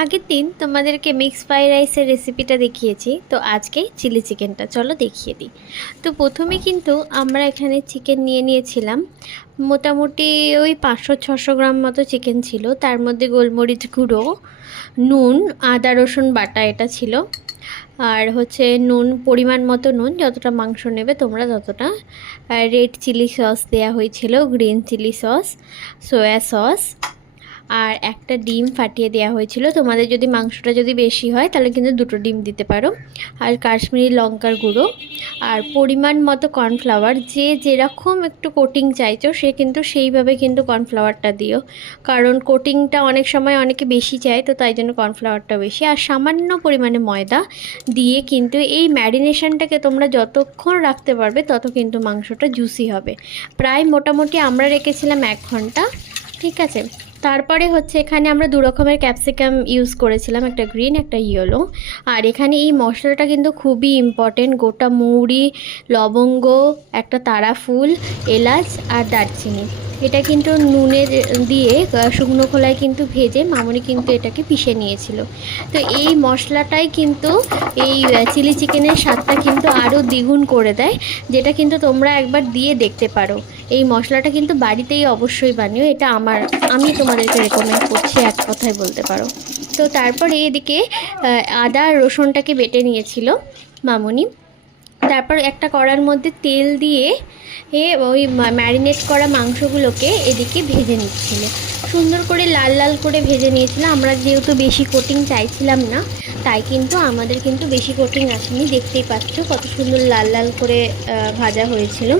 আগের দিন তোমাদেরকে মিক্স ফ্রাইড রাইসের রেসিপিটা দেখিয়েছি, তো আজকে চিলি চিকেনটা চলো দেখিয়ে দিই। তো প্রথমে কিন্তু আমরা এখানে চিকেন নিয়ে নিয়েছিলাম, মোটামুটি ওই 500-600 গ্রাম মতো চিকেন ছিল। তার মধ্যে গোলমরিচ গুঁড়ো, নুন, আদা রসুন বাটা এটা ছিল, আর হচ্ছে নুন পরিমাণ মতো নুন, যতটা মাংস নেবে তোমরা ততটা। রেড চিলি সস দেওয়া হয়েছিল, green chilli sauce, soya sauce, আর একটা ডিম ফাটিয়ে দেওয়া হয়েছিল। তোমাদের যদি মাংসটা যদি বেশি হয় তাহলে কিন্তু দুটো ডিম দিতে পারো। আর কাশ্মীরি লঙ্কার গুঁড়ো, আর পরিমাণ মতো কর্নফ্লাওয়ার। যে যেরকম একটু কোটিং চাইছো সে কিন্তু সেইভাবে কিন্তু কর্নফ্লাওয়ারটা দিও, কারণ কোটিংটা অনেক সময় অনেকে বেশি চায়, তো তাই জন্য কর্নফ্লাওয়ারটা বেশি। আর সামান্য পরিমাণে ময়দা দিয়ে কিন্তু এই ম্যারিনেশনটাকে তোমরা যতক্ষণ রাখতে পারবে তত কিন্তু মাংসটা জুসি হবে। প্রায় মোটামুটি আমরা রেখেছিলাম 1 ঘন্টা, ঠিক আছে। তারপরে হচ্ছে এখানে আমরা দু রকমের ক্যাপসিকাম ইউজ করেছিলাম, একটা গ্রিন একটা ইয়েলো। আর এখানে এই মশলাটা কিন্তু খুবই ইম্পর্টেন্ট, গোটা মৌরি, লবঙ্গ, একটা তারা ফুল, এলাচ আর দারচিনি, এটা কিন্তু নুনে দিয়ে শুকনো খোলায় কিন্তু ভেজে মামনি কিন্তু এটাকে পিষে নিয়েছিল। তো এই মশলাটাই কিন্তু এই চিলি চিকেনের স্বাদটা কিন্তু আরও দ্বিগুণ করে দেয়, যেটা কিন্তু তোমরা একবার দিয়ে দেখতে পারো। এই মশলাটা কিন্তু বাড়িতেই অবশ্যই বানিও, এটা আমি তোমাদেরকে রেকমেন্ড করছি, এক কথায় বলতে পারো। তো তারপরে এদিকে আদা রসুনটাকে বেটে নিয়েছিল মামনি। তারপর একটা কড়ার মধ্যে তেল দিয়ে ওই ম্যারিনেট করা মাংসগুলোকে এদিকে ভেজে নিচ্ছিল, সুন্দর করে লাল লাল করে ভেজে নিয়েছিল। আমরা যেহেতু বেশি কোটিং চাইছিলাম না, তাই কিন্তু আমাদের কিন্তু বেশি কোটিং আসেনি, দেখতেই পাচ্ছ কত সুন্দর লাল লাল করে ভাজা হয়েছিল।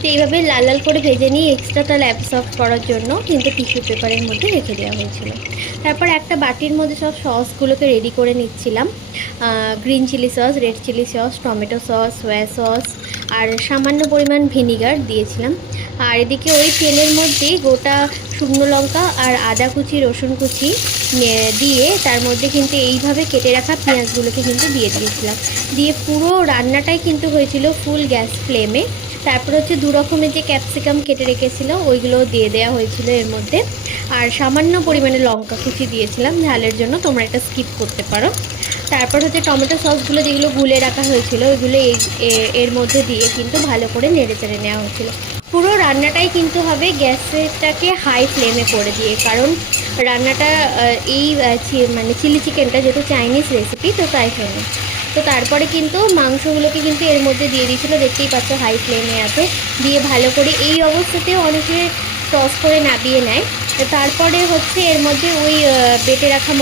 তো এইভাবে লাল লাল করে ভেজে নিয়ে এক্সট্রাটা অ্যাবসর্ব করার জন্য কিন্তু টিস্যু পেপারের মধ্যে রেখে দেওয়া হয়েছিল। তারপর একটা বাটির মধ্যে সব সসগুলোকে রেডি করে নিচ্ছিলাম। Green chilli sauce, red chilli sauce, tomato sauce, soya sauce, আর সামান্য পরিমাণ ভিনিগার দিয়েছিলাম। আর এদিকে ওই তেলের মধ্যে গোটা শুকনো লঙ্কা আর আদা কুচি, রসুন কুচি দিয়ে তার মধ্যে কিন্তু এইভাবে কেটে রাখা পেঁয়াজগুলোকে কিন্তু দিয়ে দিয়েছিলাম। দিয়ে পুরো রান্নাটাই কিন্তু হয়েছিল ফুল গ্যাস ফ্লেমে। তারপর হচ্ছে দু রকমের যে ক্যাপসিকাম কেটে রেখেছিল ওইগুলো দিয়ে দেওয়া হয়েছিল এর মধ্যে। আর সামান্য পরিমাণে লঙ্কা কুচি দিয়েছিলাম ঝালের জন্য, তোমরা এটা স্কিপ করতে পারো। তারপর হচ্ছে টমেটো সসগুলো যেগুলো গুলে রাখা হয়েছিল ওইগুলো এর মধ্যে দিয়ে কিন্তু ভালো করে নেড়ে চেড়ে নেওয়া হয়েছিল। পুরো রান্নাটাই কিন্তু হবে গ্যাসটাকে হাই ফ্লেমে করে দিয়ে, কারণ রান্নাটা এই মানে চিলি চিকেনটা যেহেতু চাইনিজ রেসিপি, তো তাই জন্য। তো তারপরে কিন্তু মাংসগুলোকে কিন্তু এর মধ্যে দিয়ে দিয়েছিলো, দেখতেই পাচ্ছ হাই ফ্লেমে আছে। দিয়ে ভালো করে এই অবস্থাতেও অনেকে টস করে নাবিয়ে নেয়। তারপরে হচ্ছে এর মধ্যে ওই বেটে রাখা